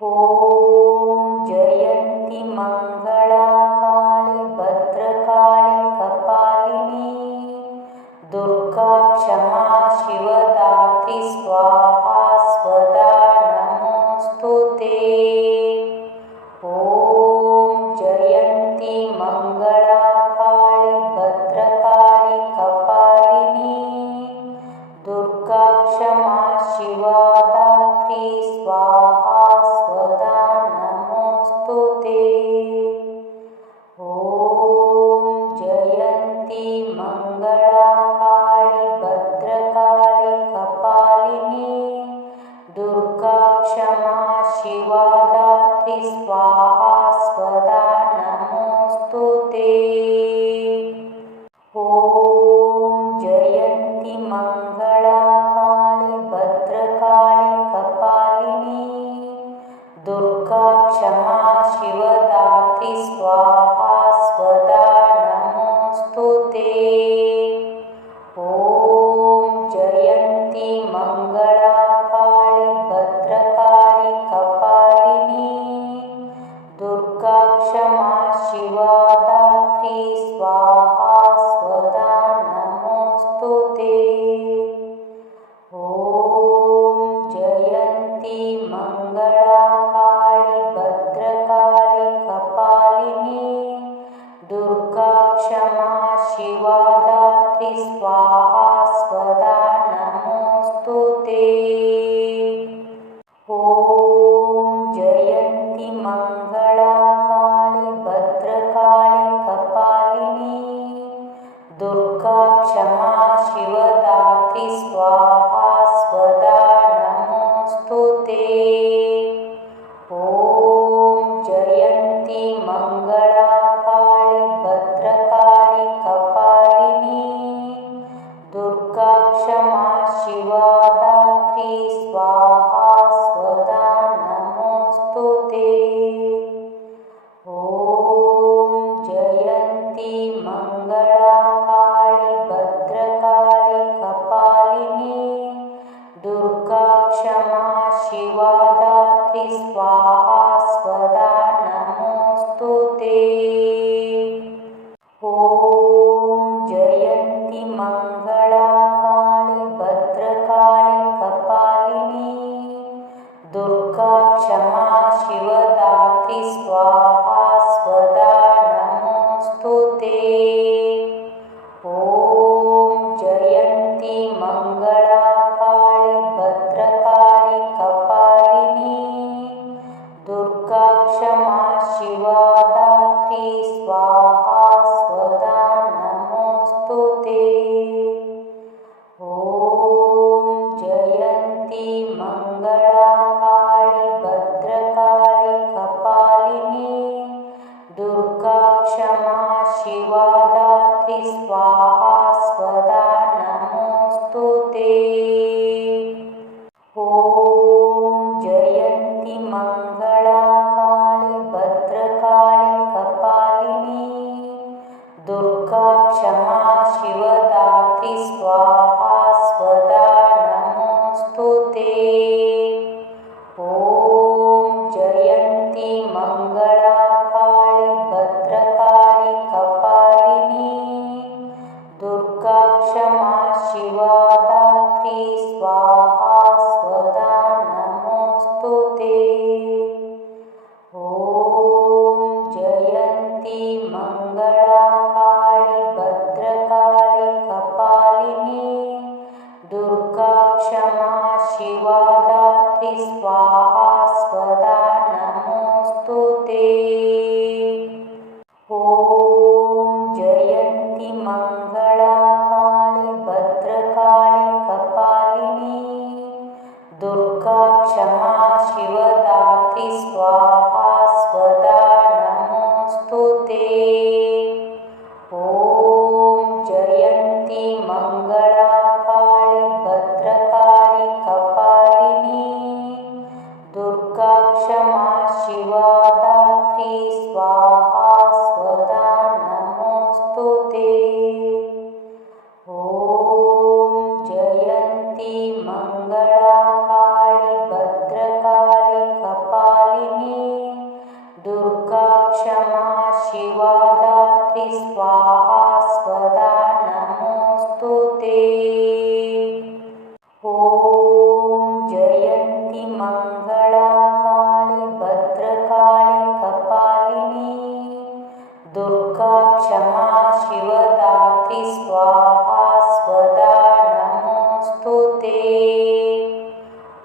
ॐ जयन्ती मंगला काली भद्रकाली कपालिनी दुर्गा क्षमा शिवदात्री स्वाहा स्वदा नमोस्तुते। ॐ जयन्ती मंगला काली भद्रकाली कपालिनी दुर्गा क्षमा शिवदात्री स्वाहा स्वदा नमोस्तुते। ॐ जयन्ती मंगला काली भद्रकाली कपालिनी दुर्गा क्षमा शिवदात्री स्वाहा स्वदा नमोस्तुते। ॐ जयन्ती मंगला काली भद्रकाली कपालिनी दुर्गा क्षमा शिवदात्री स्वाहा स्वदा नमोस्तुते। ॐ जयन्ती मंगला काली भद्रकाली कपालिनी दुर्गा क्षमा शिवदात्री स्वाहा स्वदा नमोस्तुते। ॐ जयन्ती मंगला काली भद्रकाली कपालिनी दुर्गा क्षमा शिवदात्री स्वाहा स्वदा नमोस्तुते। ॐ जयन्ती मंगला काली भद्रकाली कपालिनी दुर्गा क्षमा शिवदात्री स्वाहा स्वदा नमोस्तुते। ॐ जयन्ती मंगला काली भद्रकाली कपालिनी दुर्गा क्षमा शिवदात्री स्वाहा स्वदा नमोस्तुते। ॐ जयन्ती मंगला काली भद्रकाली कपालिनी दुर्गा क्षमा शिवदात्री स्वाहा स्वदा नमोस्तुते। ॐ जयन्ती मंगला काली भद्रकाली कपालिनी दुर्गा क्षमा शिवदात्री स्वाहा स्वदा नमोस्तुते। ॐ जयन्ती मंगला काली भद्रकाली कपालिनी दुर्गा क्षमा शिवदात्री स्वाहा स्वदा नमोस्तुते। ॐ जयन्ती मंगला काली भद्रकाली कपालिनी दुर्गा क्षमा शिवदात्री स्वाहा स्वदा नमोस्तुते। ॐ जयन्ती मंगला काली भद्रकाली कपालिनी दुर्गा क्षमा शिवदात्री स्वाहा स्वदा नमोस्तुते। ॐ जयन्ती मंगला काली भद्रकाली कपालिनी दुर्गा क्षमा शिवदात्री स्वाहा स्वदा नमोस्तुते। ॐ जयन्ती मंगला काली भद्रकाली कपालिनी दुर्गा क्षमा शिवदात्री स्वाहा स्वदा नमोस्तुते। ॐ जयन्ती मंगला काली भद्रकाली कपालिनी दुर्गा क्षमा शिवदात्री स्वाहा स्वदा नमोस्तुते। ॐ जयन्ती मंगला काली भद्रकाली कपालिनी दुर्गा क्षमा शिवदात्री स्वाहा स्वदा नमोस्तुते। ॐ जयन्ती मंगला काली भद्रकाली कपालिनी स्वाहा स्वदा नमोस्तुते। ॐ जयन्ती मंगला काली भद्रकाली कपालिनी दुर्गा क्षमा शिवदात्री स्वाहा स्वदा नमोस्तुते।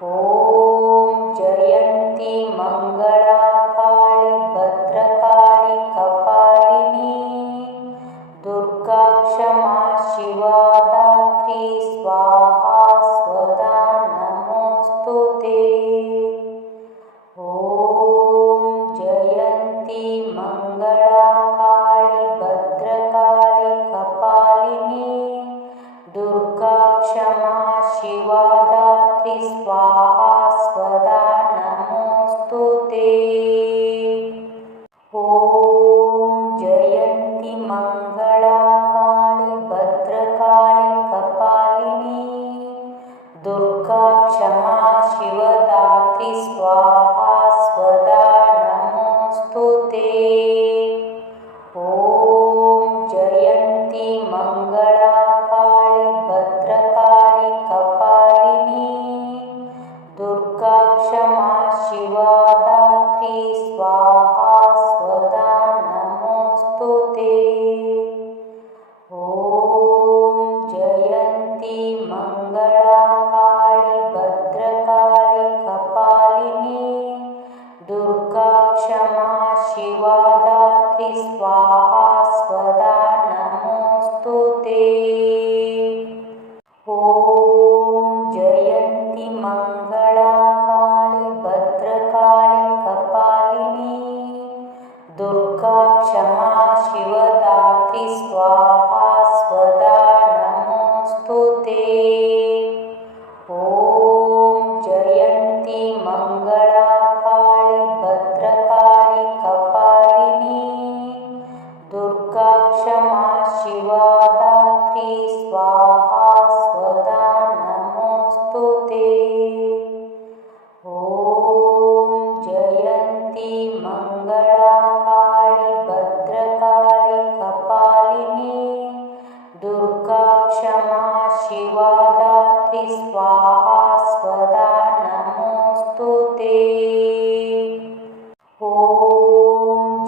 ॐ जयन्ती मंगला काली भद्रकाली कपालिनी दुर्गा क्षमा शिवदात्री स्वाहा स्वदा नमोस्तुते। ॐ जयन्ती मंगला काली भद्रकाली कपालिनी दुर्गा क्षमा शिवदात्री स्वाहा स्वदा नमोस्तुते। ॐ जयन्ती मंगला काली भद्रकाली कपालिनी दुर्गा क्षमा शिवदात्री स्वाहा स्वदा नमोस्तुते। ॐ जयन्ती मंगला काली भद्रकाली कपालिनी दुर्गा क्षमा शिवदात्री स्वाहा स्वदा नमोस्तुते। ॐ जयन्ती मंगला काली भद्रकाली कपालिनी दुर्गा क्षमा शिवदात्री स्वाहा स्वदा नमोस्तुते। ॐ जयन्ती मंगला काली भद्रकाली कपालिनी दुर्गा क्षमा शिवदात्री स्वाहा स्वदा नमोस्तुते। ॐ जयन्ती मंगला काली भद्रकाली कपालिनी दुर्गा क्षमा शिवदात्री स्वाहा स्वदा नमोस्तुते। ॐ जयन्ती मंगला काली भद्रकाली कपालिनी दुर्गा क्षमा शिवदात्री स्वाहा स्वदा नमोस्तुते। ॐ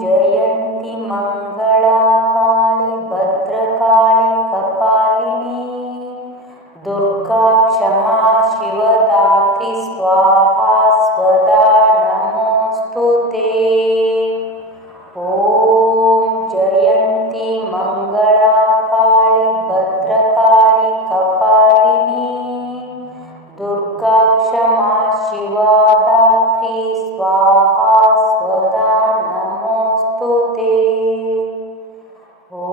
जयन्ती मंगला काली भद्रकाली कपालिनी दुर्गा क्षमा शिवदात्री स्वाहा स्वदा नमोस्तुते। ॐ जयन्ती मंगला काली भद्रकाली कपालिनी दुर्गा क्षमा शिवदात्री स्वाहा स्वदा नमोस्तुते। ॐ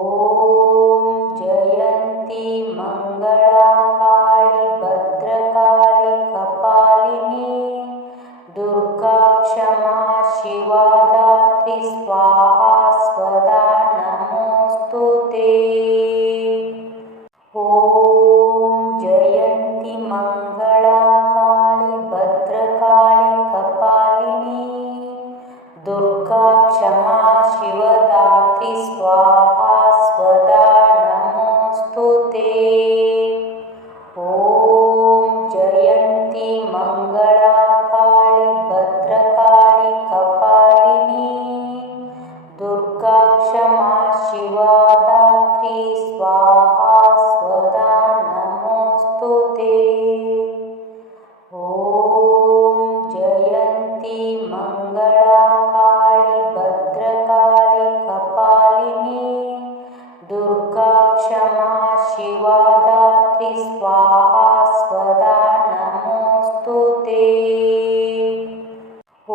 जयन्ती मंगला काली भद्रकाली कपालिनी दुर्गा क्षमा शिवदात्री स्वाहा स्वदा नमोस्तुते। ॐ जयन्ती मंगला काली भद्रकाली कपालिनी दुर्गा क्षमा शिवदात्री स्वाहा स्वदा नमोस्तुते। ॐ जयन्ती मंगला काली भद्रकाली कपालिनी दुर्गा क्षमा शिवदात्री स्वाहा स्वदा नमोस्तुते। ॐ जयन्ती मंगला काली भद्रकाली कपालिनी दुर्गा क्षमा शिवदात्री स्वाहा स्वदा नमोस्तुते। ॐ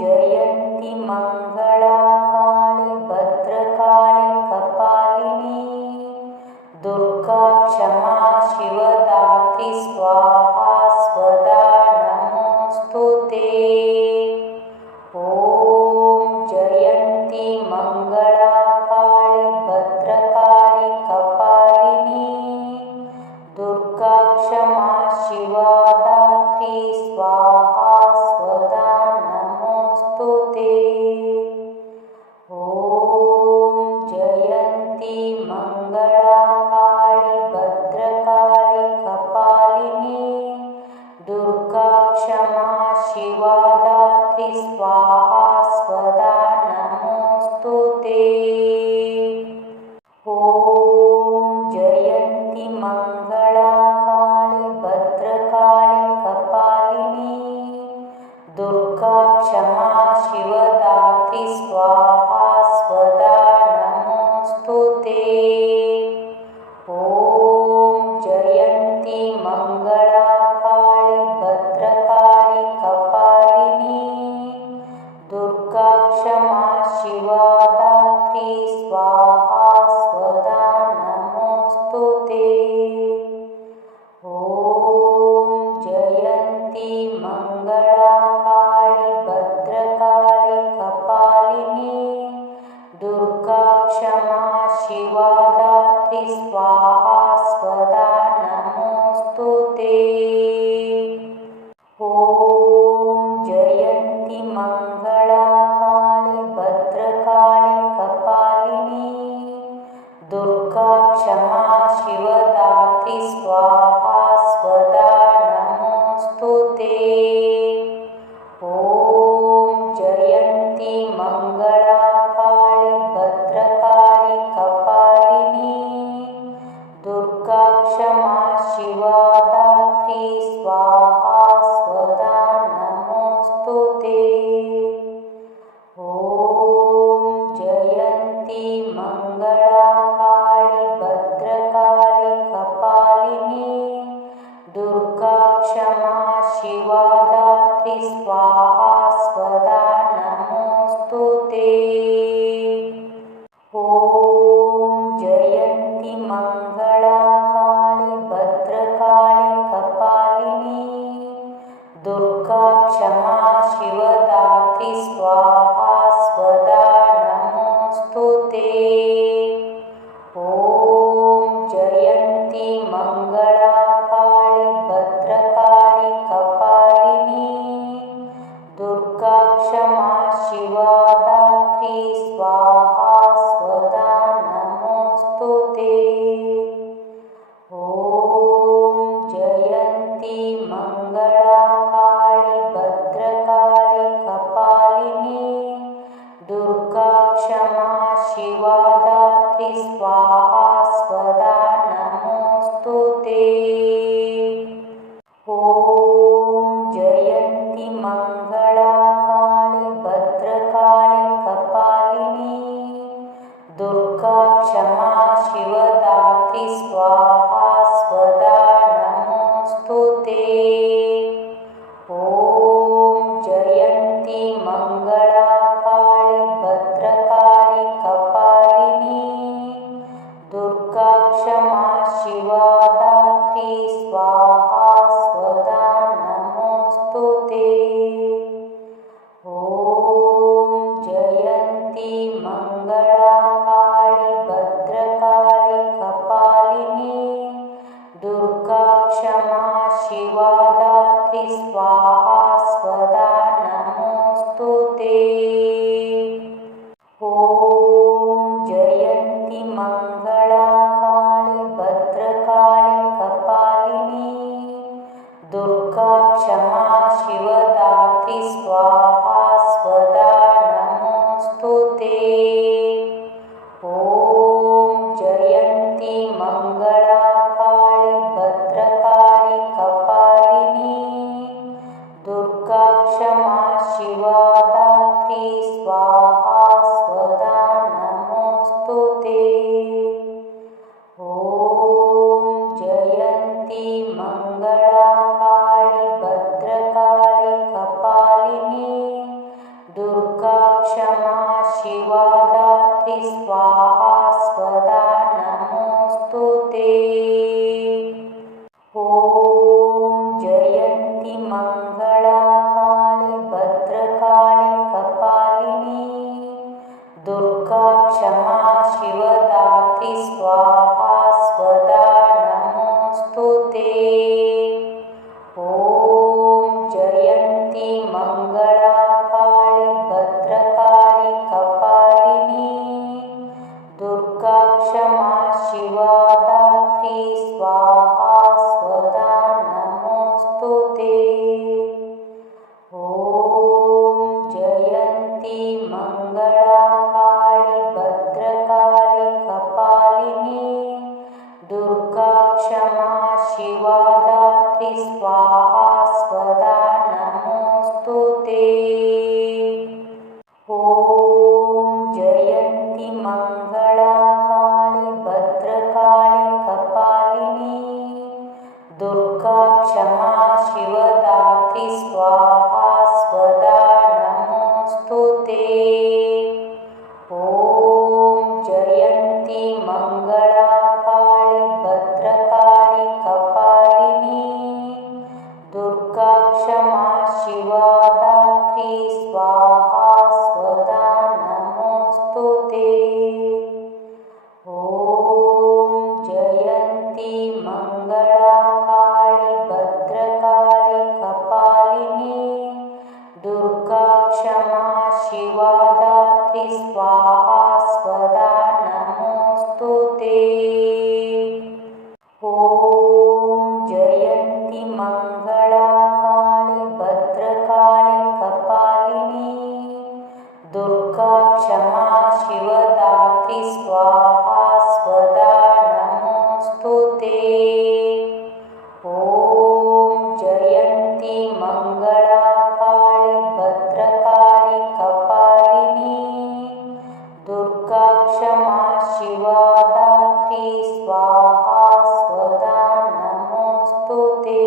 जयन्ती मंगला काली भद्रकाली कपालिनी दुर्गा क्षमा शिवदात्री स्वाहा स्वदा नमोस्तुते। ॐ जयन्ती मंगला काली भद्रकाली कपालिनी ಶಿವಾ ಧಾತ್ರಿ ಸ್ವಾಹಾ ಸ್ವದಾ ನಮೋಸ್ತುತೇ. ಓಂ ಜಯಂತಿ ಮಂಗಳಾ ಕಾಳಿ ಭದ್ರಕಾಳಿ ಕಪಾಲಿನಿ ದುರ್ಗಾ ಕ್ಷಮಾ ಶಿವಧಾತ್ರಿ ಸ್ವಾಹಾ ಸ್ವದಾ ನಮೋಸ್ತುತೇ. ಓಂ ಜಯಂತಿ ಮಂಗಳಾ ಕಾಳಿ ಭದ್ರಕಾಳಿ ಕಪಾಲಿನಿ ದುರ್ಗಾ ಕ್ಷಮಾ ಶಿವಧಾತ್ರಿ ಸ್ವಾಹಾ ಸ್ವದಾ ನಮೋಸ್ತುತೇ. ಓಂ ಜಯಂತಿ ಮಂಗಳಾ ಕಾಳಿ ಭದ್ರಕಾಳಿ ಕಪಾಲಿನಿ ದುರ್ಗಾ ಕ್ಷಮಾ ಶಿವಧಾತ್ರಿ ಸ್ವಾಹಾ ಸ್ವದಾ ನಮೋಸ್ತುತೇ. ಓಂ ಜಯಂತಿ ಮಂಗಳಾ ಕಾಳಿ ಭದ್ರಕಾಳಿ ಕಪಾಲಿನಿ ದುರ್ಗಾ ಕ್ಷಮಾ ಶಿವಧಾತ್ರಿ ಸ್ವಾಹಾ ಸ್ವದಾ ನಮೋಸ್ತುತೇ. ಓಂ ಜಯಂತಿ ಮಂಗಳಾ ಕಾಳಿ ಭದ್ರಕಾಳಿ ಕಪಾಲಿನಿ ದುರ್ಗಾ ಕ್ಷಮಾ ಶಿವಧಾತ್ರಿ ಸ್ವಾಹಾ ಸ್ವದಾ ನಮೋಸ್ತುತೇ. ಓಂ ಜಯಂತಿ ಮಂಗಳಾ ಕಾಳಿ ಭದ್ರಕಾಳಿ ಕಪಾಲಿನಿ ದುರ್ಗಾ ಕ್ಷಮಾ ಶಿವಧಾತ್ರಿ ಸ್ವಾಹಾ ಸ್ವದಾ ನಮೋಸ್ತುತೇ. ಓಂ ಜಯಂತಿ ಮಂಗಳಾ ಕಾಳಿ ಭದ್ರಕಾಳಿ ಕಪಾಲಿನಿ ದುರ್ಗಾ ಕ್ಷಮಾ ಶಿವಧಾತ್ರಿ ಸ್ವಾಹಾ ಸ್ವದಾ ನಮೋಸ್ತುತೇ. ಓಂ ಜಯಂತಿ ಮಂಗಳಾ ಕಾಳಿ ಭದ್ರಕಾಳಿ ಕಪಾಲಿನಿ ದುರ್ಗಾ ಕ್ಷಮಾ ಶಿವಧಾತ್ರಿ ಸ್ವಾಹಾ ಸ್ವದಾ ನಮೋಸ್ತುತೇ. ಓಂ ಜಯಂತಿ ಮಂಗಳಾ ಕಾಳಿ ಭದ್ರಕಾಳಿ ಕಪಾಲಿನಿ ದುರ್ಗಾ ಕ್ಷಮಾ ಶಿವಧಾತ್ರಿ ಸ್ವಾಹಾ ಸ್ವದಾ ನಮೋಸ್ತುತೇ. ಓಂ ಜಯಂತಿ ಮಂಗಳಾ ಕಾಳಿ ಭದ್ರಕಾಳಿ ಕಪಾಲಿನಿ ದುರ್ಗಾ ಕ್ಷಮಾ ಶಿವಧಾತ್ರಿ ಸ್ವಾಹಾ ಸ್ವದಾ ನಮೋಸ್ತುತೇ. ಓಂ ಜಯಂತಿ ಮಂಗಳಾ ಕಾಳಿ ಭದ್ರಕಾಳಿ ಕಪಾಲಿನಿ ದುರ್ಗಾ ಕ್ಷಮಾ ಶಿವಧಾತ್ರಿ ಸ್ವಾಹಾ ಸ್ವದಾ ನಮೋಸ್ತುತೇ. ಓಂ ಜಯಂತಿ ಮಂಗಳಾ ಕಾಳಿ ಭದ್ರಕಾಳಿ ಕಪಾಲಿನಿ ದುರ್ಗಾ ಕ್ಷಮಾ ಶಿವಧಾತ್ರಿ ಸ್ವಾಹಾ ಸ್ವದಾ ನಮೋಸ್ತುತೇ. ಓಂ ಜಯಂತಿ ಮಂಗಳಾ ಕಾಳಿ ಭದ್ರಕಾಳಿ ಕಪಾಲಿನಿ ದುರ್ಗಾ ಕ್ಷಮಾ ಶಿವಧಾತ್ರಿ ಸ್ವಾಹಾ ಸ್ವದಾ ನಮೋಸ್ತುತೇ. ಓಂ ಜಯಂತಿ ಮಂಗಳಾ ಕಾಳಿ ಭದ್ರಕಾಳಿ ಕಪಾಲಿನಿ ದುರ್ಗಾ ಕ್ಷಮಾ ಶಿವಧಾತ್ರಿ ಸ್ವಾಹಾ ಸ್ವದಾ ನಮೋಸ್ತುತೇ. ಓಂ ಜಯಂತಿ ಮಂಗಳಾ ಕಾಳಿ ಭದ್ರಕಾಳಿ ಕಪಾಲಿನಿ ದುರ್ಗಾ ಕ್ಷಮಾ ಶಿವಧಾತ್ರಿ ಸ್ವಾಹಾ ಸ್ವದಾ ನಮೋಸ್ತುತೇ. ಓಂ ಜಯಂತಿ ಮಂಗಳಾ ಕಾಳಿ ಭದ್ರಕಾಳಿ ಕಪಾಲಿನಿ ದುರ್ಗಾ ಕ್ಷಮಾ ಶಿವಧಾತ್ರಿ ಸ್ವಾಹಾ ಸ್ವದಾ ನಮೋಸ್ತುತೇ. ಓಂ ಜಯಂತಿ ಮಂಗಳಾ ಕಾಳಿ ಭದ್ರಕಾಳಿ ಕಪಾಲಿನಿ ಓಂ ಜಯಂತಿ ಮಂಗಳಾ ಕಾಳಿ ಭದ್ರಕಾಳಿ ಕಪಾಲಿನಿ ದುರ್ಗಾ ಕ್ಷಮಾ ಶಿವದಾತ್ರಿ ಸ್ವಾಹಾ ಸ್ವದಾ ನಮೋಸ್ತುತೇ. ಓಂ ಜಯಂತಿ ಮಂಗಳಾ ಕಾಳಿ ಭದ್ರಕಾಳಿ ಕಪಾಲಿನಿ ದುರ್ಗಾ ಕ್ಷಮಾ ಶಿವದಾತ್ರಿ ಸ್ವಾಹಾ ಸ್ವದಾ ನಮೋಸ್ತುತೇ. ಓಂ ಜಯಂತಿ ಮಂಗಳಾ ಕಾಳಿ ಭದ್ರಕಾಳಿ ಕಪಾಲಿನಿ ದುರ್ಗಾ ಕ್ಷಮಾ ಶಿವದಾತ್ರಿ ಸ್ವಾಹಾ ಸ್ವದಾ ನಮೋಸ್ತುತೇ. ಓಂ ಜಯಂತಿ ಮಂಗಳಾ ಕಾಳಿ ಭದ್ರಕಾಳಿ ಕಪಾಲಿನಿ ದುರ್ಗಾ ಕ್ಷಮಾ ಶಿವದಾತ್ರಿ ಸ್ವಾಹಾ ಸ್ವದಾ ನಮೋಸ್ತುತೇ. ಓಂ ಜಯಂತಿ ಮಂಗಳಾ ಕಾಳಿ ಭದ್ರಕಾಳಿ ಕಪಾಲಿನಿ ದುರ್ಗಾ ಕ್ಷಮಾ ಶಿವದಾತ್ರಿ ಸ್ವಾಹಾ ಸ್ವದಾ ನಮೋಸ್ತುತೇ.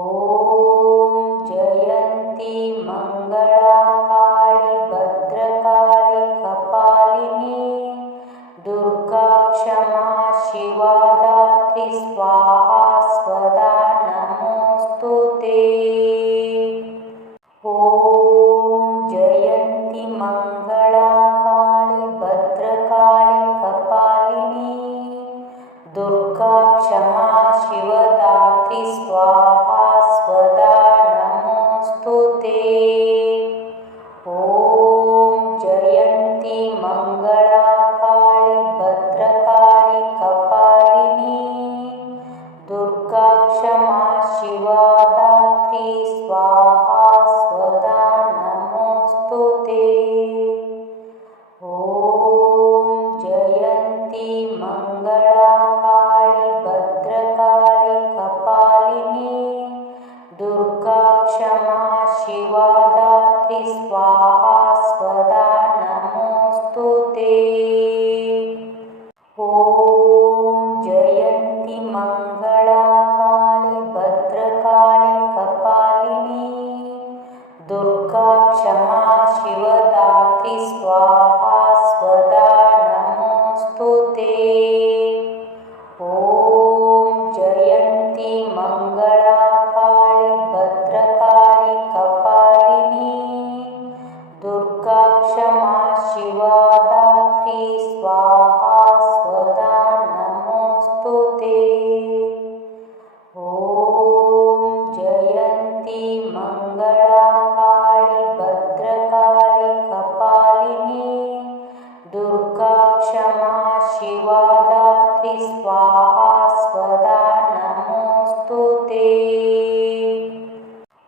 ಓಂ ಜಯಂತಿ ಮಂಗಳಾ ಕಾಳಿ ಭದ್ರಕಾಳಿ ಕಪಾಲಿನಿ ದುರ್ಗಾ ಕ್ಷಮಾ ಶಿವದಾತ್ರಿ ಸ್ವಾಹಾ ಸ್ವದಾ ನಮೋಸ್ತುತೇ. ಓಂ ಜಯಂತಿ ಮಂಗಳಾ ಕಾಳಿ ಭದ್ರಕಾಳಿ ಕಪಾಲಿನಿ ದುರ್ಗಾ ಕ್ಷಮಾ ಶಿವದಾತ್ರಿ ಸ್ವಾಹಾ ಸ್ವದಾ ನಮೋಸ್ತುತೇ. ಓಂ ಜಯಂತಿ ಮಂಗಳಾ ಕಾಳಿ ಭದ್ರಕಾಳಿ ಕಪಾಲಿನಿ ದುರ್ಗಾ ಕ್ಷಮಾ ಶಿವದಾತ್ರಿ ಸ್ವಾಹಾ ಸ್ವದಾ ನಮೋಸ್ತುತೇ. ಓಂ ಜಯಂತಿ ಮಂಗಳಾ ಕಾಳಿ ಭದ್ರಕಾಳಿ ಕಪಾಲಿನಿ ದುರ್ಗಾ ಕ್ಷಮಾ ಶಿವದಾತ್ರಿ ಸ್ವಾಹಾ ಸ್ವದಾ ನಮೋಸ್ತುತೇ. ಓಂ ಜಯಂತಿ ಮಂಗಳಾ ಕಾಳಿ ಭದ್ರಕಾಳಿ ಕಪಾಲಿನಿ ದುರ್ಗಾ ಕ್ಷಮಾ ಶಿವದಾತ್ರಿ ಸ್ವಾಹಾ ಸ್ವದಾ ನಮೋಸ್ತುತೇ. ಓಂ ಜಯಂತಿ ಮಂಗಳಾ ಕಾಳಿ ಭದ್ರಕಾಳಿ ಕಪಾಲಿನಿ ದುರ್ಗಾ ಕ್ಷಮಾ ಶಿವದಾತ್ರಿ ಸ್ವಾಹಾ ಸ್ವದಾ ನಮೋಸ್ತುತೇ. ಓಂ ಜಯಂತಿ ಮಂಗಳಾ ಕಾಳಿ ಭದ್ರಕಾಳಿ ಕಪಾಲಿನಿ ದುರ್ಗಾ ಕ್ಷಮಾ ಶಿವದಾತ್ರಿ ಸ್ವಾಹಾ ಸ್ವದಾ ನಮೋಸ್ತುತೇ.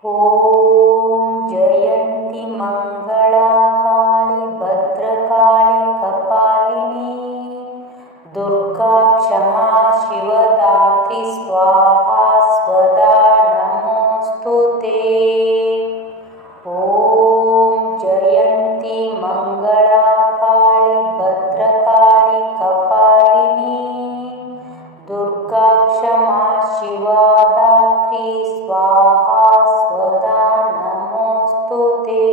ಓಂ ಜಯಂತಿ ಮಂಗಳಾ ಕಾಳಿ ಭದ್ರಕಾಳಿ ಕಪಾಲಿನಿ ದುರ್ಗಾ ಕ್ಷಮಾ ಶಿವದಾತ್ರಿ ಸ್ವಾಹಾ ಸ್ವದಾ ನಮೋಸ್ತುತೇ. ಓಂ ಜಯಂತಿ ಮಂಗಳಾ ಕಾಳಿ ಭದ್ರಕಾಳಿ ಕಪಾಲಿನಿ ದುರ್ಗಾ ಕ್ಷಮಾ ಶಿವದಾತ್ರಿ ಸ್ವಾಹಾ ಸ್ವದಾ ನಮೋಸ್ತುತೇ.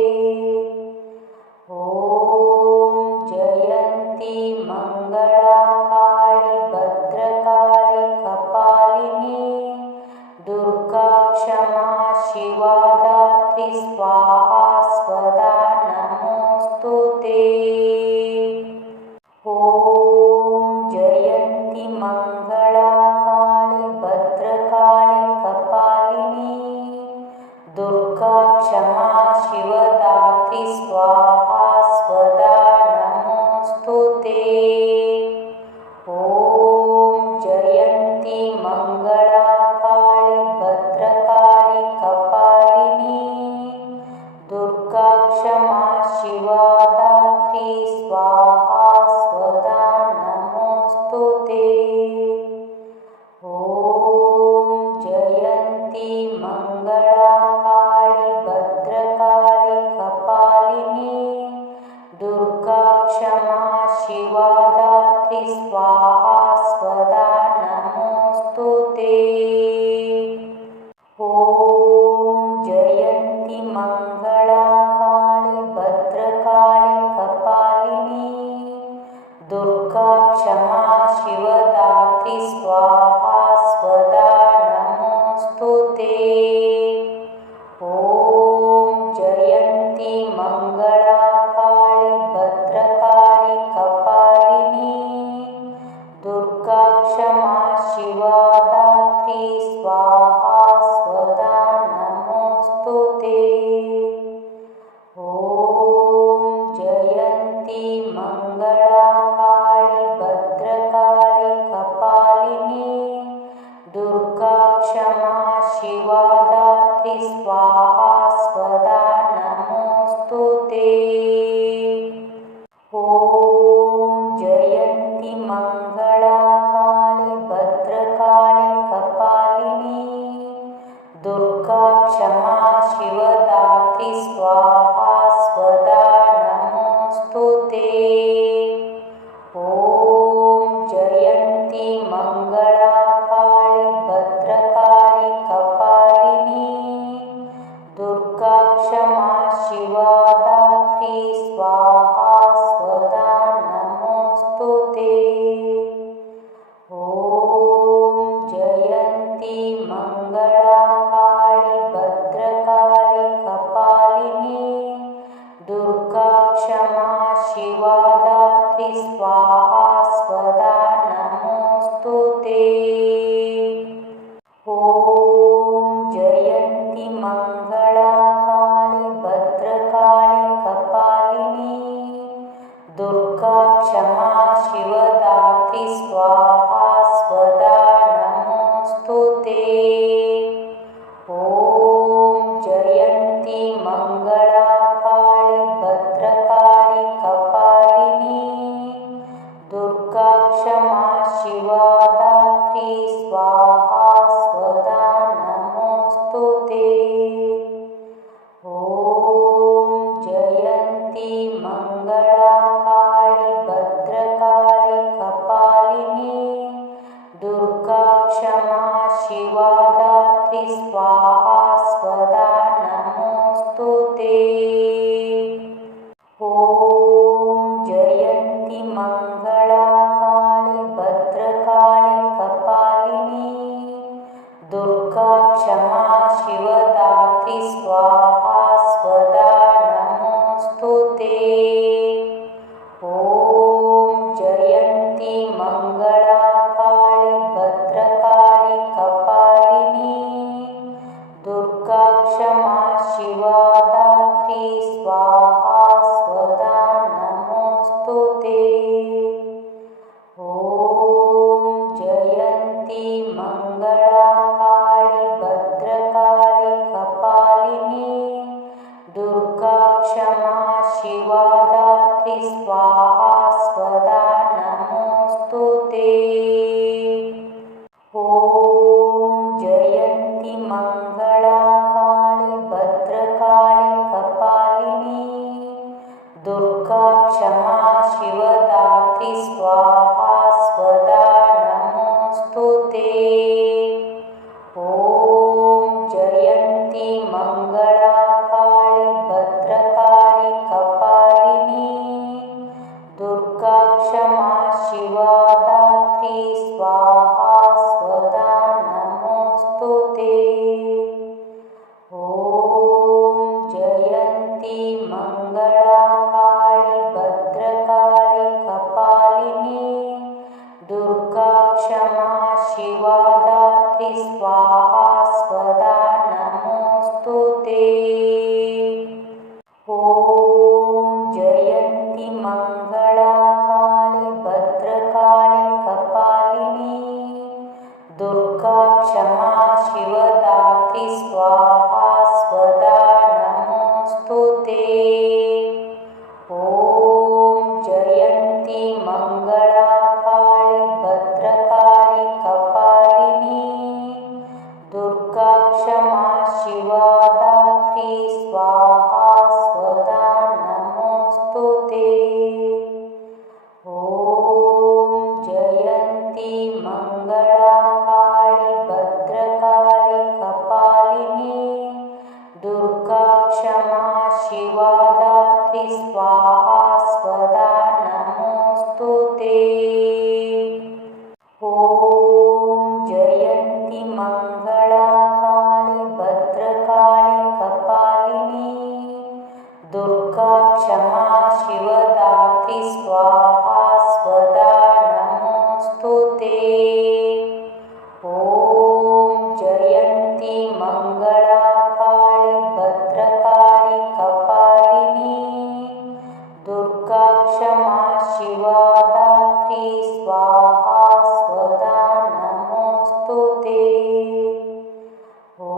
ಓಂ ಜಯಂತಿ ಮಂಗಳಾ ಕಾಳಿ ಭದ್ರಕಾಳಿ ಕಪಾಲಿನಿ ದುರ್ಗಾ ಕ್ಷಮಾ ಶಿವದಾತ್ರಿ ಸ್ವಾಹಾ ಸ್ವದಾ ನಮೋಸ್ತುತೇ. ಓಂ ಜಯಂತಿ ಮಂಗಳಾ ಕಾಳಿ ಭದ್ರಕಾಳಿ ಕಪಾಲಿನಿ ದುರ್ಗಾ ಕ್ಷಮಾ ಶಿವದಾತ್ರಿ ಸ್ವಾಹಾ ಸ್ವದಾ ನಮೋಸ್ತುತೇ. ಓಂ ಜಯಂತಿ ಮಂಗಳಾ ಕಾಳಿ ಭದ್ರಕಾಳಿ ಕಪಾಲಿನಿ ದುರ್ಗಾ ಕ್ಷಮಾ ಶಿವದಾತ್ರಿ ಸ್ವಾಹಾ ಸ್ವದಾ ನಮೋಸ್ತುತೇ. ಓಂ ಜಯಂತಿ ಮಂಗಳಾ ಕಾಳಿ ಭದ್ರಕಾಳಿ मंगला काली भद्रकाली कपालिनी दुर्गा क्षमा शिवदात्री स्वाहा स्वदा नमोस्तुते। ॐ जयन्ती मंगला काली भद्रकाली कपालिनी दुर्गा क्षमा शिवा दात्री स्वाहा स्वदा नमोस्तुते। ॐ जयन्ती मंगला काली भद्रकाली कपालिनी दुर्गा क्षमा शिवा दात्री स्वाहा स्वदा नमोस्तुते। ॐ जयन्ती मंगला काली भद्रकाली कपालिनी दुर्गा क्षमा शिवदात्री स्वाहा स्वदा नमोस्तुते। ॐ जयन्ती मंगला काली भद्रकाली कपालिनी दुर्गा क्षमा शिवा दात्री स्वाहा स्वदा नमोस्तुते। ॐ जयन्ती मंगला काली भद्रकाली कपालिनी दुर्गा क्षमा शिवा दात्री स्वाहा स्वदा नमोस्तुते। ॐ जयन्ती मंगला काली भद्रकाली कपालिनी दुर्गा क्षमा शिवदात्री स्वाहा स्वदा नमोस्तुते। ॐ जयन्ती मंगला काली भद्रकाली कपालिनी दुर्गा क्षमा शिवा दात्री स्वाहा स्वदा नमोस्तुते। ॐ जयन्ती मंगला काली भद्रकाली कपालिनी दुर्गा क्षमा शिवा दात्री स्वाहा स्वदा नमोस्तुते। ॐ जयन्ती मंगला काली भद्रकाली कपालिनी दुर्गा क्षमा शिवदात्री स्वाहा स्वदा नमोस्तुते। ॐ जयन्ती मंगला काली भद्रकाली कपालिनी दुर्गा क्षमा शिवा दात्री स्वाहा स्वदा नमोस्तुते। ॐ जयन्ती मंगला काली भद्रकाली कपालिनी दुर्गा क्षमा शिवा दात्री स्वाहा स्वदा नमोस्तुते। ॐ जयन्ती मंगला काली भद्रकाली कपालिनी दुर्गा क्षमा शिवदात्री स्वाहा स्वदा नमोस्तुते। ॐ जयन्ती मंगला काली भद्रकाली कपालिनी दुर्गा क्षमा शिवा दात्री स्वाहा स्वदा नमोस्तुते। ॐ जयन्ती मंगला काली भद्रकाली कपालिनी दुर्गा क्षमा शिवा दात्री स्वाहा स्वदा नमोस्तुते। ॐ जयन्ती मंगला काली भद्रकाली कपालिनी दुर्गा क्षमा शिवदात्री स्वाहा स्वदा नमोस्तुते। ॐ जयन्ती मंगला काली भद्रकाली कपालिनी दुर्गा क्षमा शिवा दात्री स्वाहा स्वदा नमोस्तुते। ॐ जयन्ती मंगला काली भद्रकाली कपालिनी दुर्गा क्षमा शिवा दात्री स्वाहा स्वदा नमोऽस्तु ते। ॐ जयन्ती मङ्गला काली भद्रकाली कपालिनी दुर्गा क्षमा शिवदात्री स्वाहा स्वदा नमोऽस्तु ते। ॐ जयन्ती मङ्गला काली भद्रकाली कपालिनी दुर्गा क्षमा शिवा दात्री स्वाहा स्वदा नमोऽस्तु ते। ॐ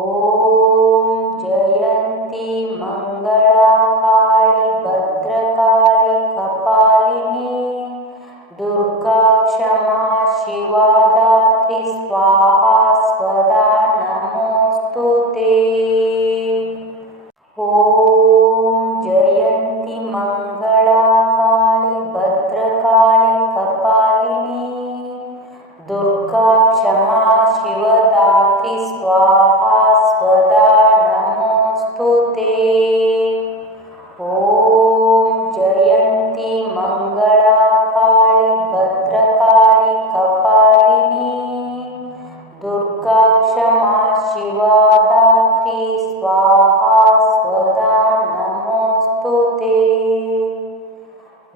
जयन्ती मङ्गला काली भद्रकाली कपालिनी दुर्गा क्षमा शिवा दात्री स्वाहा स्वदा नमोऽस्तु ते। ॐ जयन्ती मङ्गला काली भद्रकाली कपालिनी दुर्गा क्षमा शिवदात्री स्वाहा स्वदा नमोऽस्तु ते। ॐ जयन्ती मङ्गला काली भद्रकाली कपालिनी दुर्गा क्षमा शिवा दात्री स्वाहा स्वदा नमोऽस्तु ते।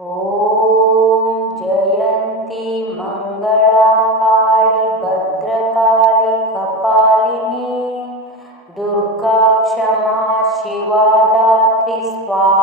ॐ जयन्ती मङ्गला काली भद्रकाली कपालिनी दुर्गा क्षमा शिवा दात्री स्वाहा